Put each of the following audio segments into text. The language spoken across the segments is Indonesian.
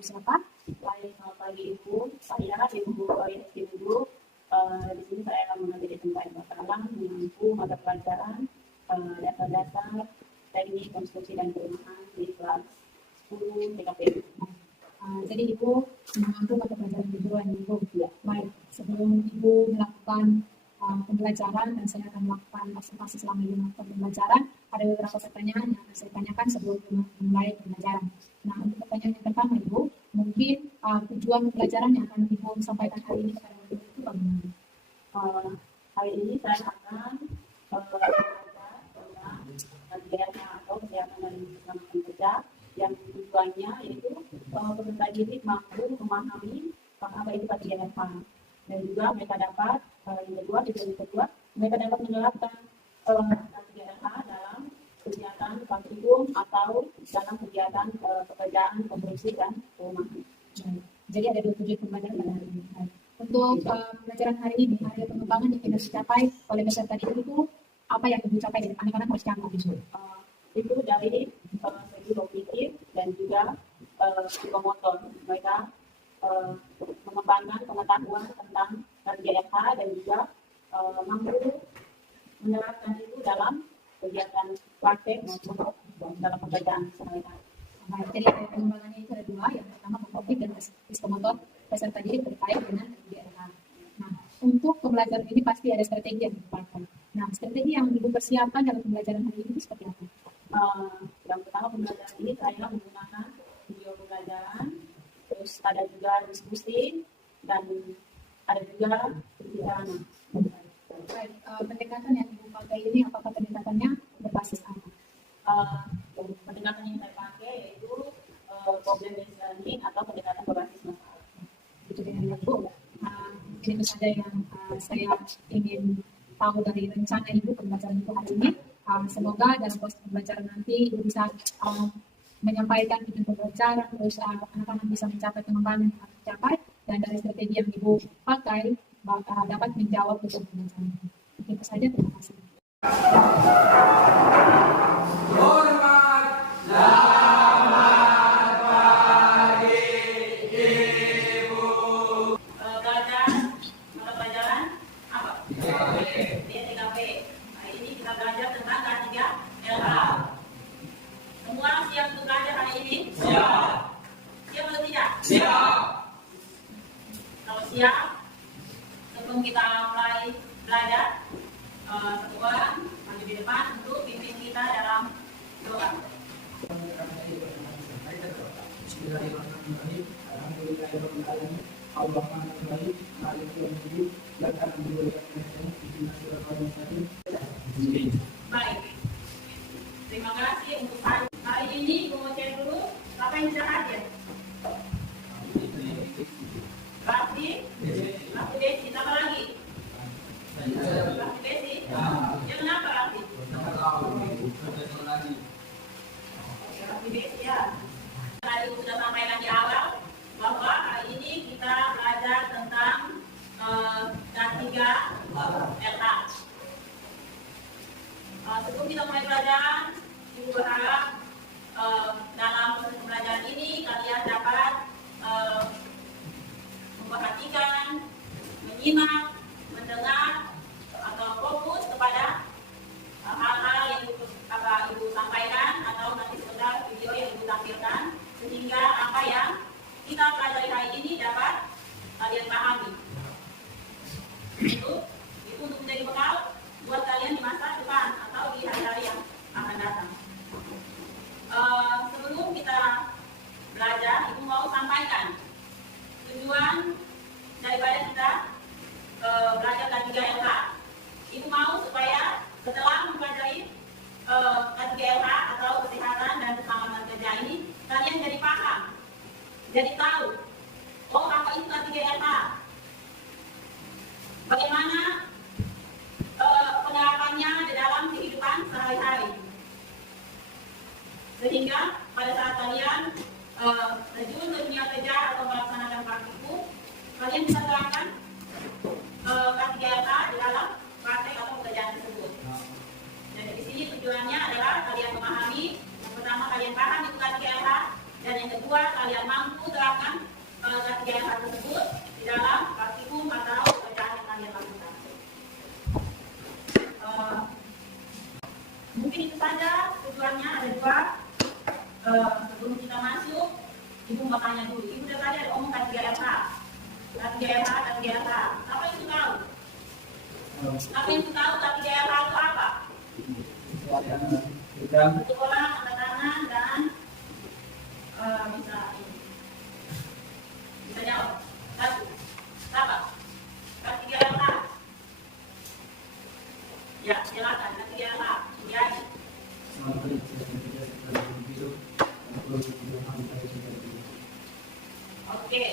Ibu siapa? Baik, selamat pagi Ibu. Saya Ibu Ibu. Di sini saya akan mengambil tentang bakalan mengampu mata pelajaran dasar-dasar teknik konstruksi dan perumahan di kelas 10 TKP. Jadi Ibu mengampu mata pelajaran kejuruan Ibu. Ya. Baik, sebelum Ibu melakukan pembelajaran dan saya akan melakukan observasi selama Ibu melakukan pembelajaran, ada beberapa pertanyaan yang akan saya tanyakan sebelum memulai pembelajaran. Nah, untuk pertanyaan yang pertama Ibu, mungkin tujuan pembelajaran yang akan Ibu sampaikan hari ini kepada Ibu itu bagaimana? Hari ini saya akan belajar tentang kegiatan atau kegiatan dari keselamatan kerja yang tujuannya yaitu peserta didik mampu memahami apa itu KTGFH dan juga mereka dapat yang kedua mereka dapat menerapkan KTGFH dalam kegiatan praktikum atau dalam kegiatan pekerjaan konstruksi dan perumahan. Jadi ada 2 tujuan pembelajaran pada hari ini. Untuk pelajaran hari ini, area pengembangan yang harus dicapai oleh peserta didik itu apa yang Ibu capai dari anak-anak harus capai itu? Itu dari segi kognitif dan juga psikomotor. Mereka mengembangkan pengetahuan tentang KTGFH dan juga mampu menerapkan itu dalam kegiatan praktek maupun dalam pekerjaan sehari-hari. Jadi pengembangannya itu ada 2, yang pertama kognitif dan psikomotor peserta didik terkait dengan KTGFH. Nah, untuk pembelajaran ini pasti ada strategi yang dipakai. Nah, strategi yang Ibu persiapkan dalam pembelajaran hari ini itu seperti apa? Yang pertama pembelajaran ini saya menggunakan video pembelajaran, terus ada juga diskusi dan ada juga pembicaraan. Baik, pendekatan yang Ibu pakai ini apakah pendekatannya berbasis apa? Pendekatan yang saya pakai yaitu problem based learning atau pendekatan berbasis masalah. Itu dengan Ibu. Ini saja yang saya ingin tahu dari rencana Ibu pembelajaran itu hari ini. Semoga dalam proses pembelajaran nanti Ibu bisa menyampaikan tujuan pembelajaran, terus anak-anak bisa mencapai pengembangan yang harus dicapai, dan dari strategi yang Ibu pakai dapat menjawab tujuan pembelajaran. Itu saja, terima kasih. Siap, sebelum kita mulai belajar, satu orang maju di depan untuk pimpin kita dalam doa. Bismillahirrahmanirrahim. Alhamdulillahirrahmanirrahim. Allahumma barik maliki yaumiddin wa Baik. Terima kasih untuk hari ini. Mau cek dulu apa yang bisa hadir. Bakti Besi, apa lagi? Bakti Besi. Ya kenapa Bakti? Bakti Besi ya. Tadi sudah sampaikan di awal bahwa hari ini kita belajar tentang K3LH. Sebelum kita mulai pelajaran, Ibu berharap dalam proses pembelajaran ini kalian dapat memperhatikan, menyimak, mendengar, atau fokus kepada hal-hal yang Ibu sampaikan atau nanti sekedar video yang Ibu tampilkan, sehingga apa yang kita pelajari hari ini dapat kalian pahami. Itu untuk menjadi bekal buat kalian di masa depan atau di hari-hari yang akan datang. Sebelum kita belajar, Ibu mau sampaikan tujuan daripada kita belajar K3LH. Ibu mau supaya setelah mempelajari K3LH atau kesehatan dan keselamatan kerja ini, kalian jadi paham, jadi tahu, oh apa itu K3LH, bagaimana penerapannya di dalam kehidupan sehari-hari, sehingga pada saat kalian terjun ke dunia kerja atau melaksanakan praktikum, kalian bisa terapkan K3LH di dalam praktek atau pekerjaan tersebut. Dan di sini tujuannya adalah kalian memahami, yang pertama kalian paham itu K3LH, dan yang kedua kalian mampu terapkan kegiatan tersebut di dalam praktikum atau pekerjaan yang kalian lakukan. Mungkin itu saja tujuannya, ada dua. Sebelum kita masuk, Ibu mau tanya dulu. Ibu udah tadi ada omong K3RH. K3RH. Apa yang tahu? Apa yang tahu K3RH itu apa? Untuk orang, tanda tangan, dan bisa jawab. Satu. Apa? K3RH. Ya, silakan. K3RH. Ya. Oke.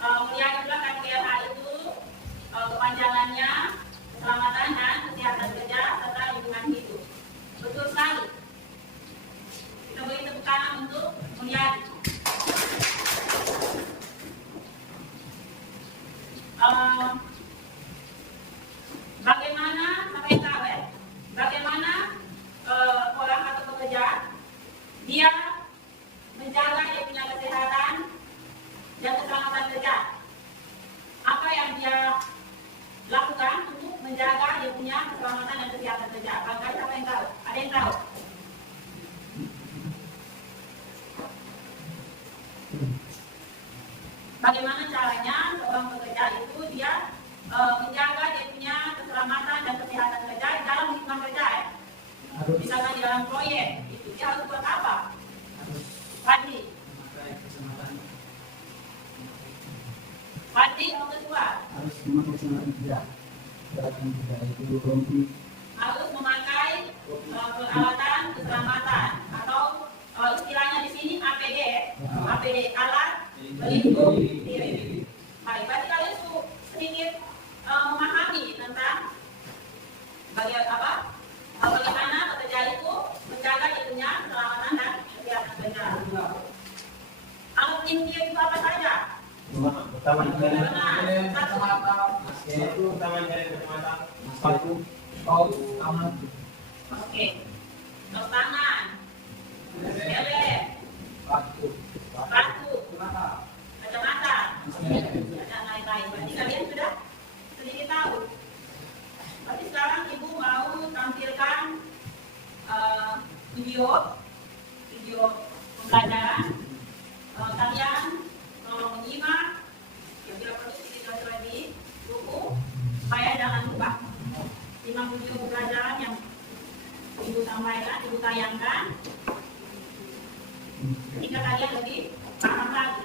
Melihat juga K3RH itu kepanjangannya keselamatan dan kesehatan kerja serta lingkungan hidup. Betul sekali. Kita beri tepuk tangan untuk melihat. Bagaimana sampai tahu ya? Bagaimana orang atau pekerja dia menjaga dia punya kesehatan dan keselamatan kerja. Apa yang dia lakukan untuk menjaga dia punya keselamatan dan kesehatan kerja? Bangkai siapa yang tahu? Ada yang tahu? Bagaimana caranya seorang pekerja itu dia menjaga dia punya keselamatan dan kesehatan kerja di dalam lingkungan kerja ya? Misalnya di dalam proyek, itu dia harus buat apa? Fadli, yang kedua harus memakai celana hijau. harus memakai peralatan keselamatan atau istilahnya di sini APD, alat pelindung diri. Baik, berarti kalian sedikit memahami tentang bagaimana pekerja itu menjaga dirinya keselamatan dan kesehatan kerja. Alat pelindung diri itu apa saja? Oke. Tos tangan. Helm. Batu. Kacamata. Dan lain-lain. Berarti kalian sudah sedikit tahu. Berarti sekarang Ibu mau tampilkan video pembelajaran. Kalian tolong menyimak, yang bila perlu sedikit lagi buku, supaya jangan lupa 5 video pembelajaran yang Ibu sampaikan, Ibu tayangkan, jika kalian lebih paham lagi.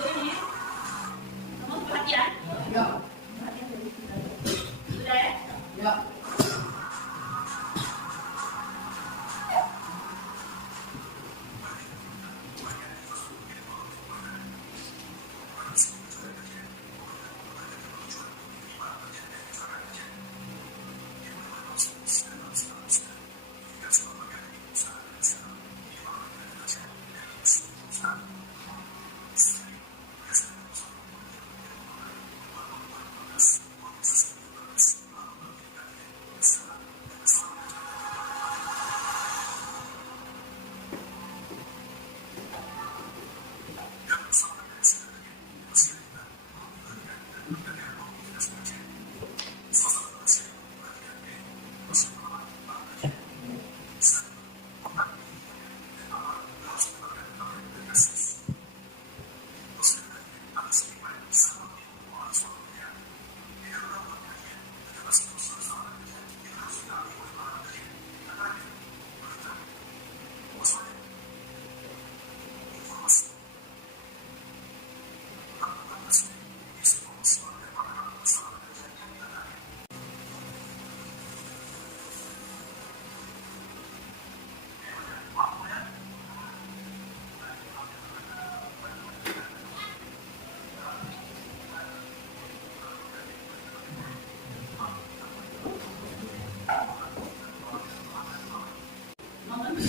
Ini semua perhatian. Ya. Sudah ya? Ya.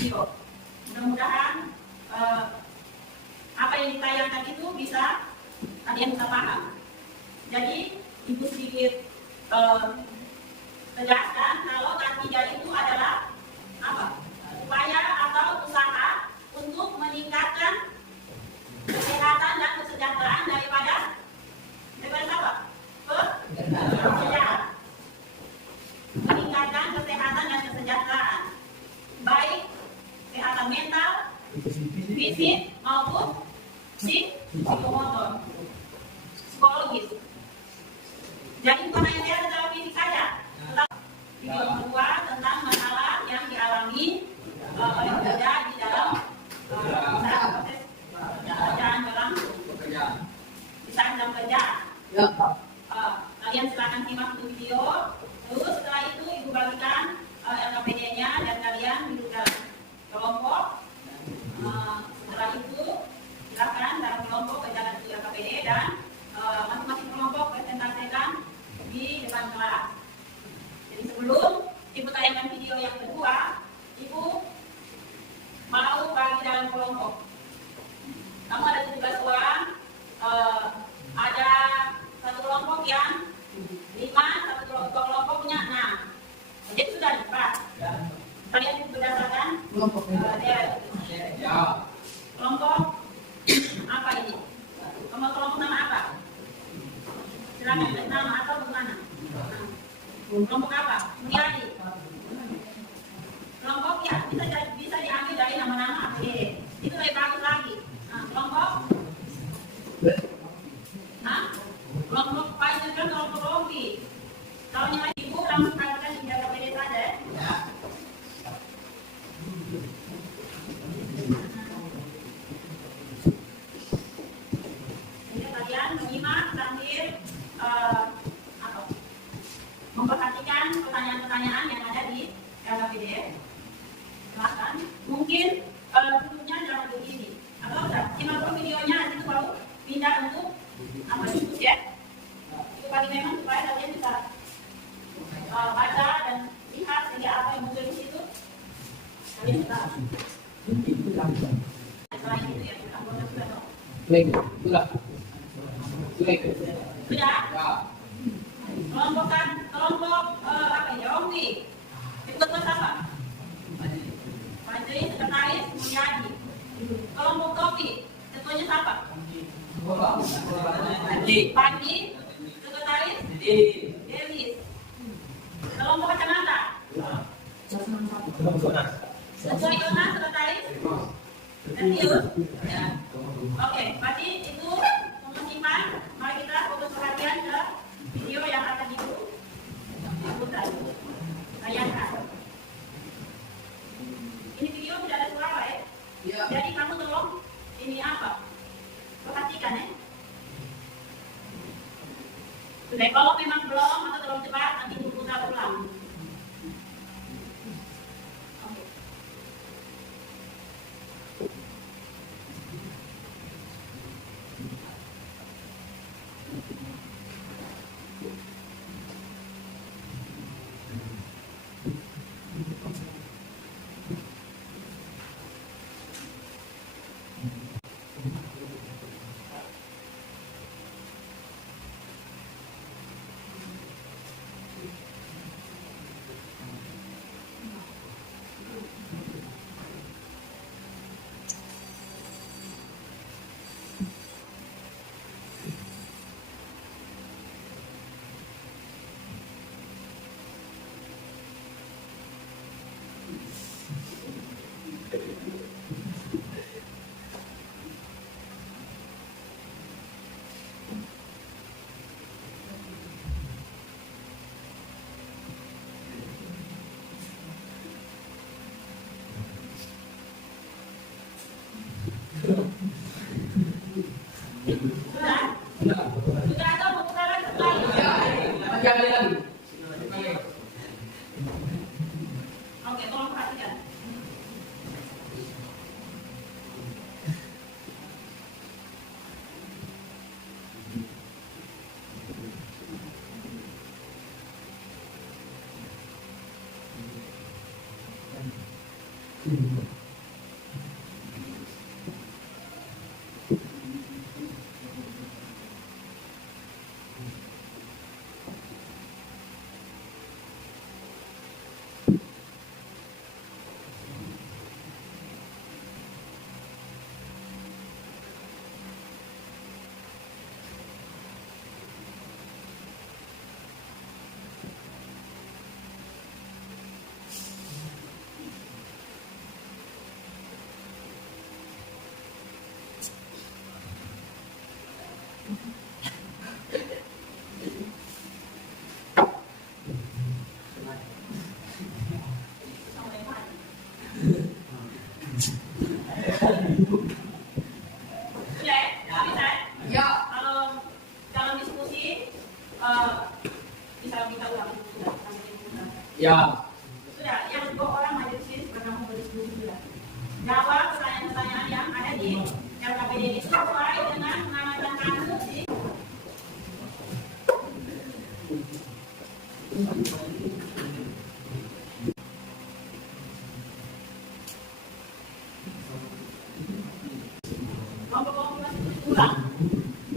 video. Mudah-mudahan apa yang ditayangkan itu bisa kalian bisa paham. Jadi Ibu sedikit tegaskan kalau K3 itu adalah apa? Upaya atau usaha untuk meningkatkan meningkatkan kesehatan dan kesejahteraan daripada siapa? Pekerjaan. Meningkatkan kesehatan dan kesejahteraan, baik kesehatan mental, fisik maupun psikomotor, psikologis. Jadi bukan hanya sehat secara fisik saja, tetapi video kedua tentang masalah yang dialami oleh pekerja di dalam proses pekerjaan dalam saat jam kerja. Kalian silakan simak dulu video. Terus setelah itu ibu bagikan LKPD-nya dan kalian duduk dalam kelompok. Setelah itu silakan dalam kelompok berjalan ke LKPD dan masing-masing kelompok presentasikan di depan kelas. Jadi sebelum ibu tayangkan video yang kedua, ibu mau bagi dalam kelompok. Kamu ada 17 orang, ada satu kelompok yang 5, satu kelompok punya 6. Jadi sudah lipat. Kalian berdasarkan kelompok apa ini? Kelompok nama apa? Silakan nama atau bagaimana? Kelompok apa? Mulyadi. Kelompok ya bisa diambil dari nama-nama. Itu lebih bagus lagi. Kelompok kelompok Pfizer kan kelompok Robi. Kalau yang lain ibu langsung katakan di LKPD saja ya. Jadi kalian menyimak sambil memperhatikan pertanyaan-pertanyaan yang ada di LKPD. Silakan. Mungkin duduknya jangan begini. Atau simak dulu videonya, nanti baru pindah untuk diskusi ya. Itu bagi memang supaya kalian bisa baca dan lihat sehingga apa yang muncul di situ kalian bisa. Selain itu ya, anggota sudah tahu. Sudah. Kelompok apa ya? Rompi. Ikut apa? Majelis Sekretaris Mulyadi. Kelompok Topi. Ketuanya siapa? Pagi. Sekretaris Delis. Kelompok Kacamata. Ketua Yona Sekretaris Etius. Ya. Oke, berarti itu simpan. Mari kita fokus perhatian ke video yang akan diputar. Bayangkan. Ini video tidak ada suara ya. Jadi kamu tolong ini apa? Perhatikan ya. Sudah, kalau memang belum atau terlalu cepat nanti diputar ulang. Oke. Oke, tolong perhatikan. Ya. Sudah, yang 2 orang maju di sini karena mau berdiskusi sudah. Jawab pertanyaan-pertanyaan yang ada di LKPD itu sesuai dengan nama dan kasus di kelompok-kelompok masih ulang.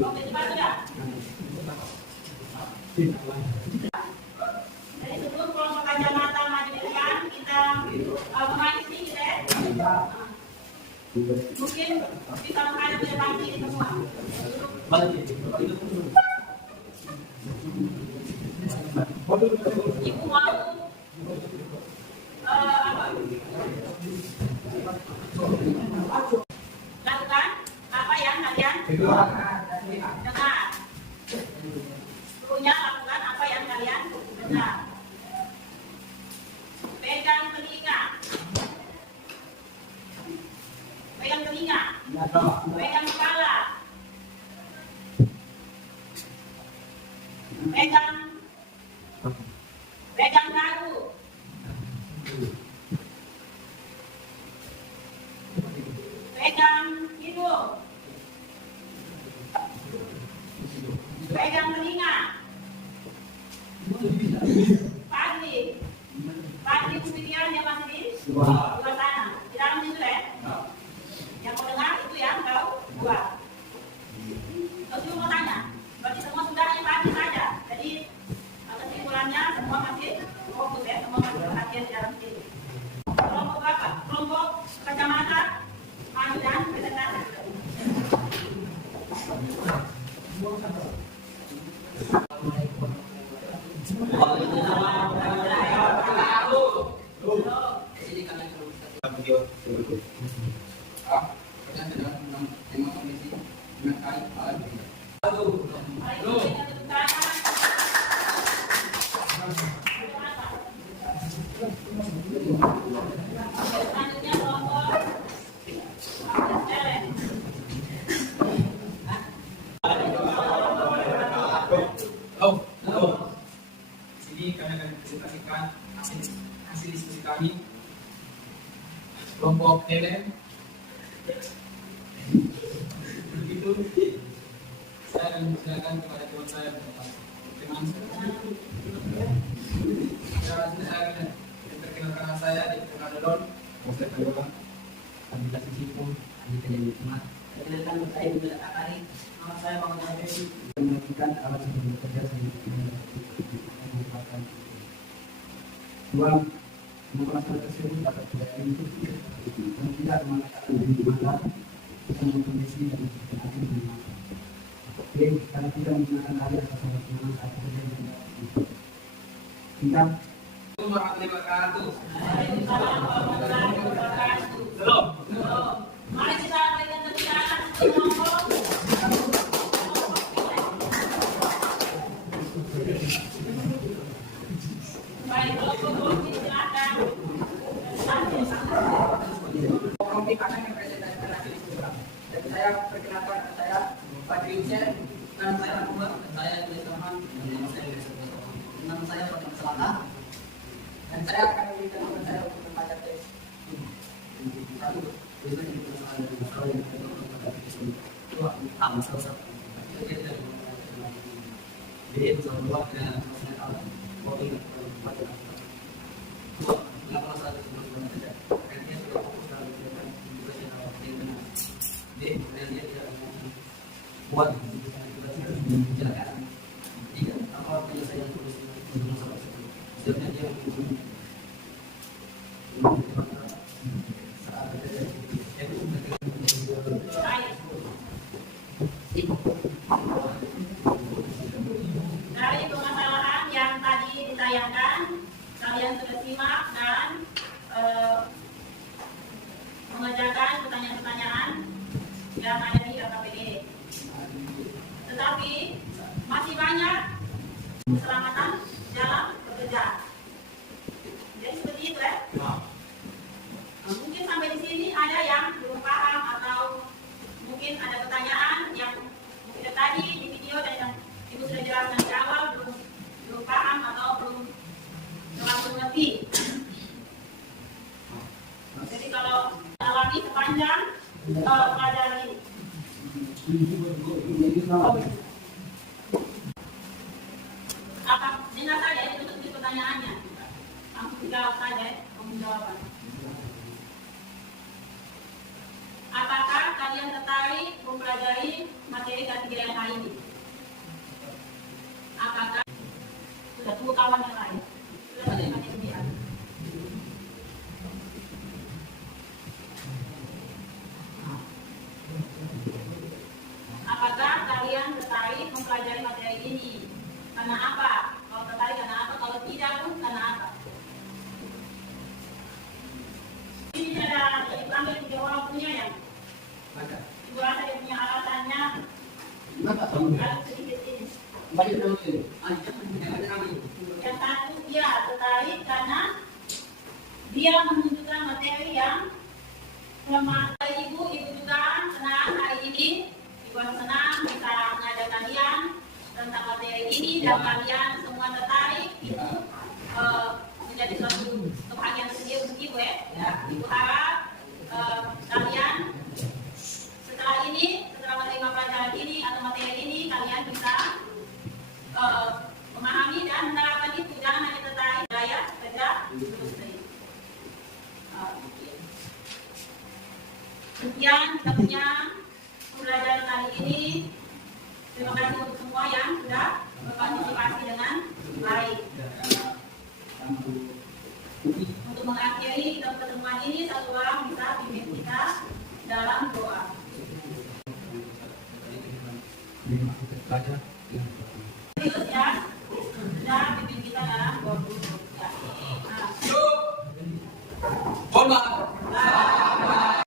Oke, cepat sudah. Jadi sebelum kelompok kacamata maju di depan, kita menghadap sedikit ya. Mungkin kita menghadap di depan ini semua. Ibu mau apa? Lakukan apa yang kalian dengar. Punya lakukan apa yang kalian dengar. Pegang telinga. Pegang telinga. Pegang kepala. Pegang dagu. Pegang hidung. Pegang telinga. Pagi kemudian dia masih di luar sana. Di dalam itu ya. Yang mau dengar itu yang kau buat. Terus mau tanya. Berarti semua sudah yang pagi saja. Jadi kesimpulannya semua masih fokus ya. Semua masih perhatian di dalam sini. Kelompok apa? Kelompok kacamata, maju dan presentasi. Sini kami akan presentasikan hasil diskusi kami kelompok LM. Begitu, saya akan mempersilakan kepada teman saya teman saya akan memperkenalkan saya di tengah Dolon. Saya kedua Abdullah Sipul, Abdullah Jadi Hikmat. Perkenalkan saya Abdullah Akari. Nama saya Muhammad Hafiz. Melakukan alat sebelum bekerja saya merupakan uang menguasai tersebut dapat tidak untuk dan tidak mengatakan dari mana tentang kondisi dan akhir mana. Oke, karena tidak menggunakan alih atas orang teman saat kerja dan kita warahmatullahi wabarakatuh. Belum. Mari kita berikan pembicaraan kelompok. Baik, kelompok silakan. Komik akan mempresentasikan hasil diskusi. Dan saya perkenalkan saya Pak Yusuf, nama saya Rahmat, saya Yusuf Rahman, dan nama saya Yusuf. Nama saya Fatimah Selaka. Dan saya akan memberikan teman saya untuk membaca tes. Satu, besok ini masalah yang dua, masalah satu. Jadi masalah dua dan masalah awal. Kopi, dua, masalah satu sebelum saja. Akhirnya sudah fokus dalam kegiatan edukasi awal yang benar. Jadi dia tidak buat menjelaskan. Tiga, apa penyelesaian solusi untuk masalah tersebut. Setiapnya dia Dari permasalahan yang tadi ditayangkan, kalian sudah simak dan mengerjakan pertanyaan-pertanyaan yang ada di LKPD. Tetapi masih banyak keselamatan dalam bekerja. Jadi seperti itu ya. Mungkin sampai di sini ada yang belum paham atau mungkin ada pertanyaan yang mungkin tadi di video dan yang Ibu sudah jelaskan di awal belum paham atau belum terlalu mengerti pelajari. Oh, apa dengar saja itu pertanyaannya. Langsung jawab saja, kamu jawaban. Apakah kalian tertarik mempelajari materi K3 yang lain ini? Apakah sudah tunggu kawan yang lain? Sudah ada yang biar. Apakah kalian tertarik mempelajari materi ini? Karena apa? Kalau tertarik karena apa? Kalau tidak pun karena apa? Ini ada dipanggil 3 orang punya yang ibu rasa dia punya alasannya. Ada sedikit ini. Yang satu dia tertarik karena dia menunjukkan materi yang selama ibu juga senang hari ini. Ibu senang bisa mengajar kalian tentang materi ini dan kalian semua tertarik itu menjadi suatu kebahagiaan tersendiri untuk ibu ya. Ibu harap kalian setelah menerima pelajaran ini atau materi ini kalian bisa memahami dan menerapkan itu. Jangan hanya tertarik gaya kerja terus. Sekian kita punya pembelajaran kali ini. Terima kasih untuk semua yang sudah berpartisipasi dengan baik. Untuk mengakhiri pertemuan ini, satu orang bisa pimpin kita dalam doa. Terus ya, sudah pimpin kita dalam doa.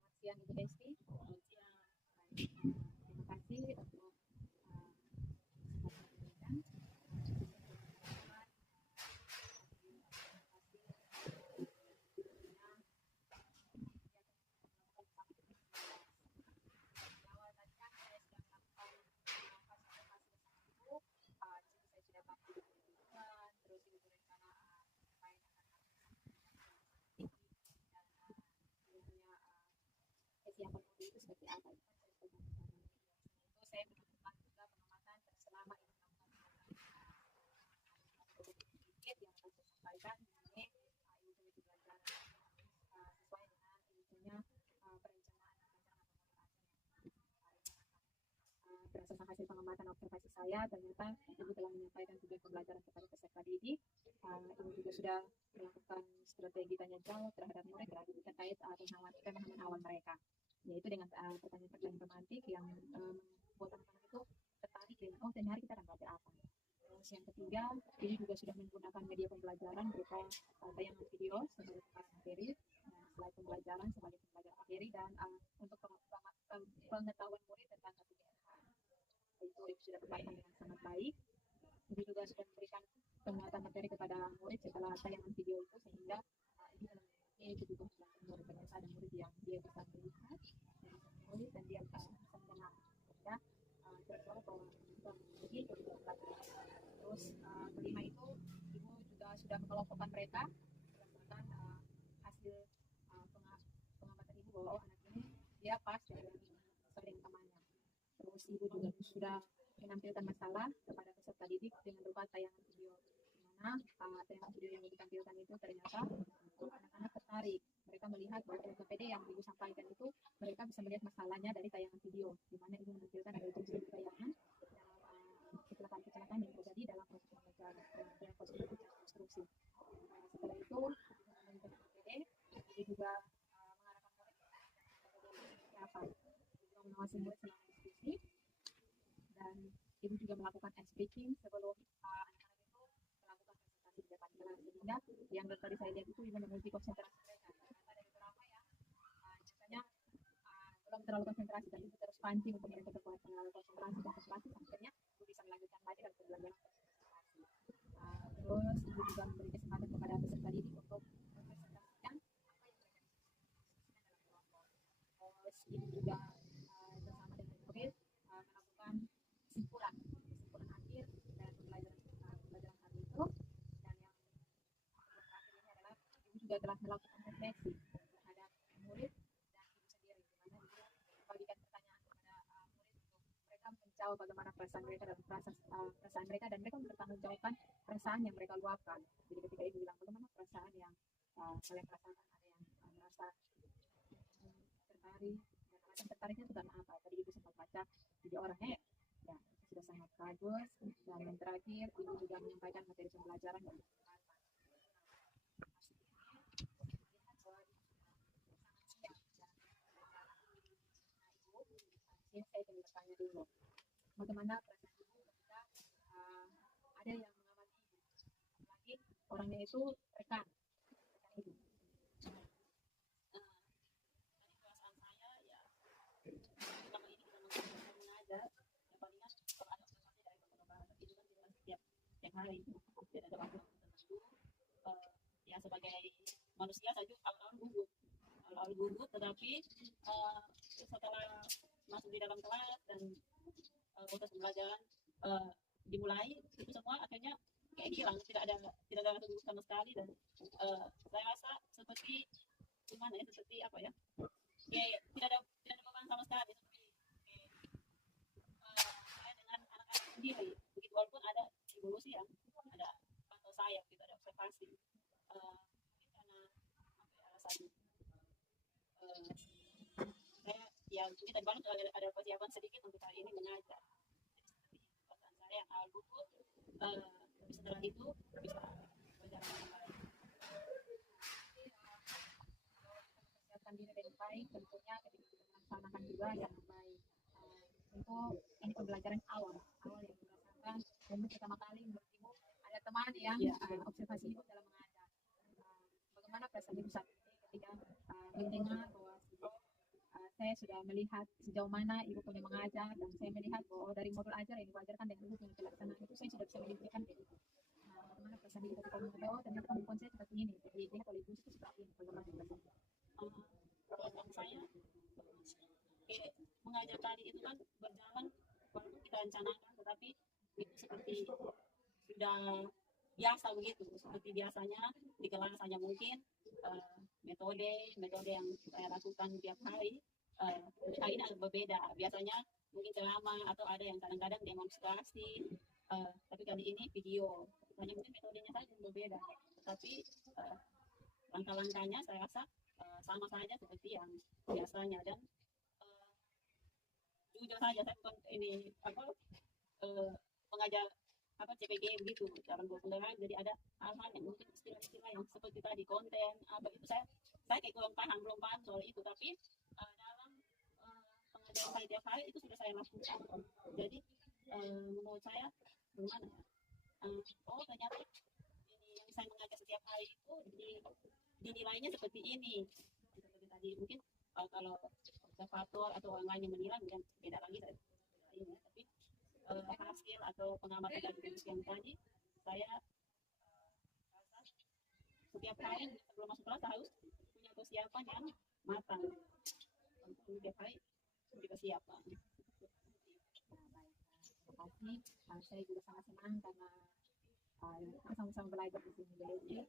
Sekian Ibu Desti. Terima kasih untuk yang penting itu seperti apa itu saya melakukan juga pengamatan selama ini sedikit yang akan saya sampaikan ini ilmu pelajaran sesuai dengan ilmunya perencanaan berdasarkan hasil pengamatan observasi saya ternyata ibu telah menyampaikan tujuan pembelajaran kepada peserta didik. Ibu juga sudah melakukan strategi tanya jawab terhadap murid terkait pemahaman awal mereka, yaitu dengan pertanyaan-pertanyaan tematik yang membuat anak-anak itu tertarik dengan dan hari kita akan belajar apa. Terus yang ketiga, ini juga sudah menggunakan media pembelajaran berupa tayangan video sebagai pembelajaran materi, slide pembelajaran sebagai pembelajaran materi, dan untuk pengetahuan murid tentang itu sudah terpasang dengan sangat baik. Ibu juga sudah memberikan penguatan materi kepada murid setelah tayangan video itu, sehingga ini juga murid ternyata ada murid yang dia bisa melihat murid dan dia bisa mendengar ya terus begitu. Terus kelima itu ibu juga sudah mengelompokkan mereka berdasarkan hasil pengamatan ibu bahwa anak ini dia pas dengan temannya. Terus ibu juga sudah menampilkan masalah kepada peserta didik dengan berupa tayangan video, di mana tayangan video yang ditampilkan itu ternyata anak-anak tertarik. Mereka melihat bahwa LKPD yang ibu sampaikan itu mereka bisa melihat masalahnya dari tayangan video, di mana ibu menampilkan ada tujuh tayangan kecelakaan yang terjadi dalam proses pembelajaran dan proses konstruksi. Setelah itu LKPD ibu juga mengarahkan murid apa mengawasi murid selama diskusi, dan ibu juga melakukan ice breaking sebelum anak-anak itu melakukan presentasi di depan kelas, sehingga yang tadi saya lihat itu ibu menguji konsentrasi mereka. Ada beberapa yang biasanya belum terlalu konsentrasi, dan ibu terus pancing untuk mereka berbuat konsentrasi akhirnya ibu bisa melanjutkan lagi dan pembelajaran konsentrasi. Terus ibu juga memberi kesempatan kepada peserta didik untuk mempresentasikan apa yang mereka diskusikan dalam kelompok. Terus ibu juga bersama dengan murid melakukan kesimpulan akhir dari pembelajaran hari itu, dan yang terakhir ini adalah ibu juga telah melakukan refleksi terhadap murid dan ibu sendiri, di mana ibu tahu bagaimana perasaan mereka dan perasaan mereka, dan mereka mempertanggungjawabkan perasaan yang mereka luapkan. Jadi ketika ibu bilang bagaimana perasaan yang kalian rasakan, ada yang merasa tertarik, dan alasan tertariknya itu karena apa? Tadi ibu sempat baca video orangnya ya, ya itu sudah sangat bagus. Dan yang terakhir ibu juga menyampaikan materi pembelajaran yang bermanfaat. Ini saya ingin bertanya dulu, bagaimana perasaan ibu ketika ada yang mengamati ibu, apalagi orangnya itu rekan ibu. Dari perasaan saya ya, selama ini kita mengajar, yang palingnya kalau ada observasi dari perkembangan itu kan kita setiap hari tidak ada waktu tertentu. Ya sebagai manusia saja awal gugup, tetapi setelah masuk di dalam kelas dan proses pembelajaran dimulai, itu semua akhirnya kayak hilang, tidak ada gugup sama sekali. Dan saya rasa seperti gimana ya, seperti apa ya, kayak tidak ada beban sama sekali, seperti saya dengan anak-anak sendiri begitu, walaupun ada evolusi yang ada pantau saya gitu, ada observasi. Mungkin karena apa ya, alasan saya ya mungkin tadi malam ada persiapan sedikit untuk hari ini mengajar. Jadi seperti itu perasaan saya yang awal gugup, tapi setelah itu bisa berjalan dengan baik. Persiapkan diri dengan baik, tentunya ketika kita melaksanakan juga yang baik. Tentu ini pembelajaran awal yang dirasakan, dan pertama kali menurut ibu ada teman yang observasi ibu dalam mengajar. Bagaimana perasaan ibu saat ini ketika mendengar bahwa saya sudah melihat sejauh mana ibu punya mengajar, dan saya melihat bahwa dari modul ajar yang ibu ajarkan dan ibu punya pelaksanaan itu saya sudah bisa menunjukkan ke ibu. Bagaimana perasaan ibu ketika mengetahui oh ternyata pembukuan saya seperti ini, jadi lihat oleh ibu itu seperti ini, bagaimana perasaan Perasaan saya kayak mengajar tadi itu kan berjalan walaupun kita rencanakan, tetapi itu seperti sudah biasa begitu, seperti biasanya di kelas hanya mungkin metode yang saya lakukan tiap hari. Kali ini agak berbeda, biasanya mungkin ceramah atau ada yang kadang-kadang demonstrasi, tapi kali ini video, hanya mungkin metodenya saja yang berbeda, tapi langkah-langkahnya saya rasa sama saja seperti yang biasanya. Dan jujur saja saya bukan ini pengajar CPG begitu dalam pembelajaran, jadi ada hal-hal yang mungkin istilah-istilah yang seperti tadi konten apa itu saya kayak belum paham soal itu, tapi dalam pengajaran saya tiap hari itu sudah saya lakukan. Jadi menurut saya gimana ya, oh ternyata ini yang saya mengajar setiap hari itu dinilainya seperti ini, seperti tadi mungkin kalau observator atau orang lain yang menilai mungkin beda lagi ini, tapi hasil atau pengamatan dari yang tadi saya rasa setiap hari sebelum masuk kelas harus punya persiapan yang matang untuk setiap hari persiapan. Tapi saya juga sangat senang karena sama-sama belajar di sini. Jadi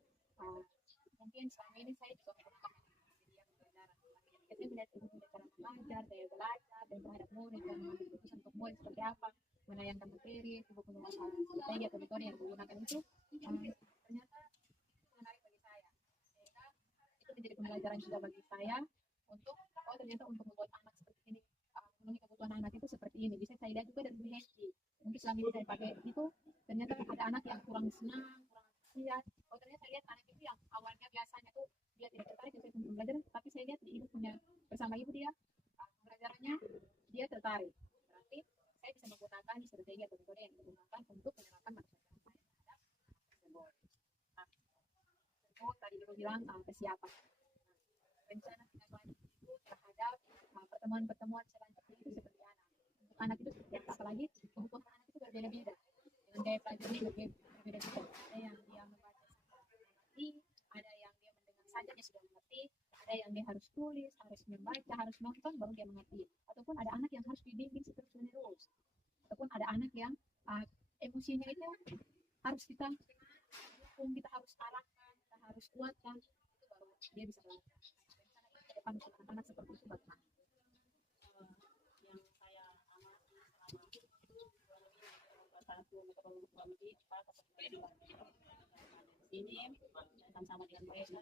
mungkin selama ini saya juga merupakan media pembelajaran. Ketika melihat ibu punya cara mengajar, daya belajar, dan terhadap murid, dan mengambil keputusan untuk murid seperti apa, menayangkan materi, ibu punya strategi atau metode yang digunakan itu, ternyata itu menarik bagi saya. Sehingga itu menjadi pembelajaran juga bagi saya untuk ternyata untuk membuat anak seperti ini, memenuhi kebutuhan anak itu seperti ini. Bisa saya lihat juga dari Bu Hesti. Mungkin selama ini saya pakai itu, ternyata ada anak yang kurang senang, kurang antusias. Ternyata saya lihat anak itu yang awalnya biasanya tuh dia tidak tertarik dengan pembelajaran, tapi saya lihat di ibu punya bersama ibu dia pembelajarannya dia tertarik. Berarti saya bisa menggunakan strategi atau metode yang digunakan untuk menerapkan manfaat saya terhadap tersebut. Tentu tadi ibu bilang kesiapan. Rencana tindak lanjut itu terhadap pertemuan-pertemuan selanjutnya itu seperti anak. Untuk anak itu seperti apa? Apalagi kebutuhan anak itu berbeda-beda. Dengan gaya pelajaran berbeda-beda. Ada yang dia membaca sambil mengerti, ada yang dia mendengar saja dia sudah mengerti, ada yang dia harus tulis, harus membaca, harus nonton baru dia mengerti. Ataupun ada anak yang harus dibimbing terus-menerus. Ataupun ada anak yang emosinya itu harus kita dukung, kita harus arahkan, kita harus kuatkan, itu baru dia bisa belajar. Rencana ini ke depan untuk anak-anak seperti itu bagaimana? Yang saya amati selama lebih apa ini dan sama dengan mereka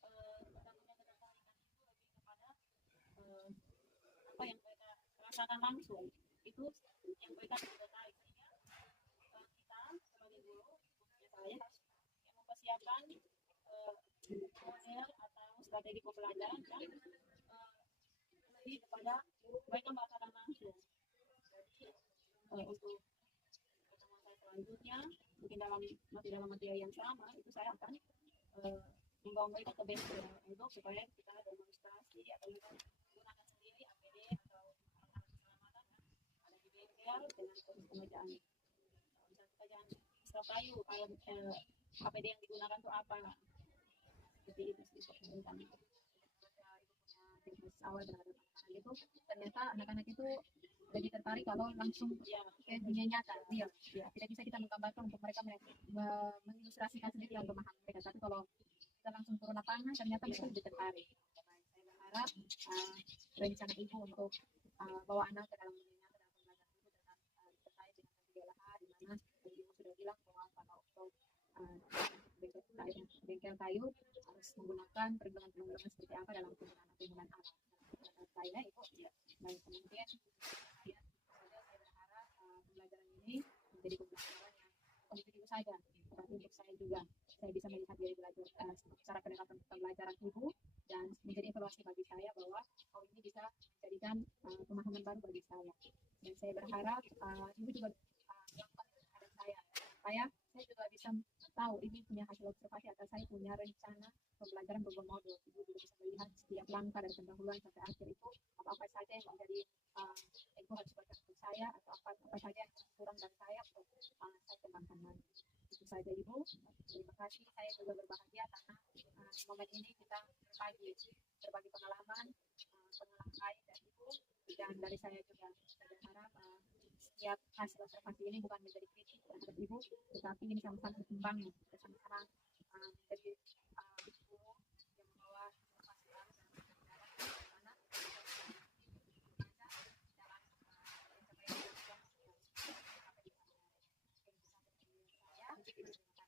tentunya ketertarikan itu lebih kepada apa yang mereka rasakan langsung itu yang mereka tertarik sehingga kita sebagai guru khususnya saya yang mempersiapkan model atau strategi pembelajaran yang lebih kepada mereka merasakan langsung. Jadi untuk pertemuan saya selanjutnya mungkin masih dalam materi yang sama itu saya akan membawa mereka ke bengkel untuk supaya kita demonstrasi atau mereka gunakan sendiri APD atau alat keselamatan yang ada di bengkel dengan proses pengerjaan. Misalnya pekerjaan stop kayu, APD yang digunakan itu apa? Seperti itu sih tentang ibu punya bisnis awal terhadap anak-anak itu, ternyata anak-anak itu lebih tertarik kalau langsung ke dunia nyata, real. Ya, tidak bisa kita menggambarkan untuk mereka mengilustrasikan sendiri yang memahami mereka. Tapi kalau kita langsung turun lapangan, ternyata mereka lebih tertarik. Saya berharap rencana ibu untuk bawa anak ke dalam dunia nyata dalam pembelajaran ibu terkait dengan PGLH, di mana ibu sudah bilang bahwa pada untuk bengkel kayu harus menggunakan perhitungan-perhitungan seperti apa dalam penggunaan alat. Saya ibu dan kemudian saya berharap pembelajaran ini menjadi pembelajaran yang positif saja, tetapi untuk saya juga saya bisa melihat dari belajar cara pendekatan pembelajaran ibu dan menjadi evaluasi bagi saya bahwa ini bisa menjadikan pemahaman baru bagi saya. Dan saya berharap ibu juga melakukan terhadap saya supaya saya juga bisa tahu ini punya hasil observasi atau saya punya rencana pembelajaran bermodul. Ibu juga bisa melihat setiap langkah dari pendahuluan sampai akhir itu apa saja yang menjadi ibu harus baca untuk saya atau apa saja yang kurang dari saya untuk saya kembangkan lagi. Itu saja ibu. Terima kasih. Saya juga berbahagia karena momen ini kita berbagi pengalaman lain dari ibu dan dari saya juga. Saya berharap setiap hasil observasi ini bukan menjadi kritik terhadap ibu, tetapi ini sama-sama berkembang, kita sama-sama menjadi ibu yang membawa inovasi baru dalam pembelajaran di mana dalam pencapaian yang sampai di sana. Terima kasih.